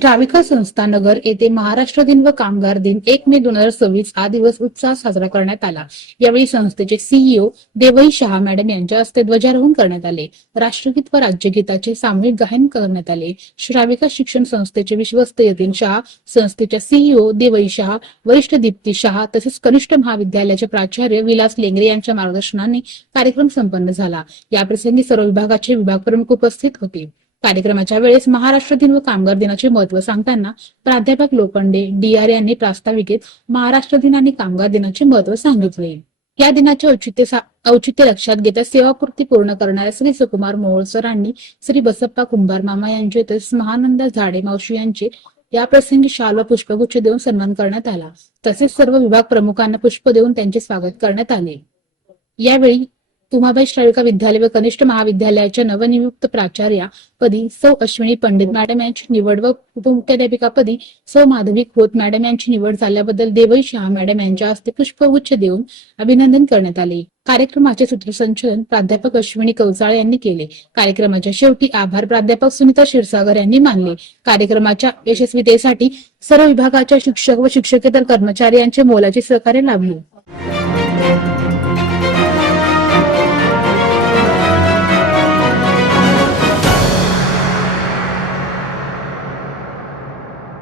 श्राविका संस्था नगर येथे महाराष्ट्र दिन व कामगार दिन 1 मे 2026 हा दिवस उत्साहात साजरा करण्यात आला। यावेळी संस्थेचे सीईओ देवई शहा मॅडम यांच्या हस्ते ध्वजारोहण करण्यात आले। राष्ट्रगीत व राज्यगीताचे सामूहिक गायन करण्यात आले। श्राविका शिक्षण संस्थेचे विश्वस्त यतीन शहा, संस्थेच्या सीईओ देवई शहा, वरिष्ठ दीप्ती शहा तसेच कनिष्ठ महाविद्यालयाचे प्राचार्य विलास लेंगरे यांच्या मार्गदर्शनाने कार्यक्रम संपन्न झाला। याप्रसंगी सर्व विभागाचे विभाग प्रमुख उपस्थित होते। कार्यक्रमाच्या वेळेस महाराष्ट्र दिन व कामगार दिनाचे महत्त्व सांगताना प्राध्यापक लोखंडे डीआर यांनी प्रास्ताविकेत महाराष्ट्र दिन आणि कामगार दिनाचे महत्त्व सांगितले। या दिनाचे औचित्य लक्षात घेता सेवापूर्ती पूर्ण करणाऱ्या श्री सुकुमार मोहोळ सरांनी श्री बसप्पा कुंभार मामा यांचे तसेच महानंदा झाडे मावशी यांचे या प्रसंगी शाल व पुष्पगुच्छ देऊन सन्मान करण्यात आला। तसेच सर्व विभाग प्रमुखांना पुष्प देऊन त्यांचे स्वागत करण्यात आले। यावेळी तुमाबाई श्राविका विद्यालय व कनिष्ठ महाविद्यालयाच्या नवनियुक्त प्राचार्या पदी सौ अश्विनी पंडित मॅडम यांची निवड व उपमुख्याध्यापिकापदी सौ माधवी खोत मॅडम यांची निवड झाल्याबद्दल देवई शहा मॅडम यांच्या हस्ते पुष्पगुच्छ देऊन अभिनंदन करण्यात आले। कार्यक्रमाचे सूत्रसंचालन प्राध्यापक अश्विनी कवचाळे यांनी केले। कार्यक्रमाच्या शेवटी आभार प्राध्यापक सुनीता क्षीरसागर यांनी मानले। कार्यक्रमाच्या यशस्वीतेसाठी सर्व विभागाच्या शिक्षक व शिक्षकेतर कर्मचारी यांचे मोलाचे सहकार्य लाभले।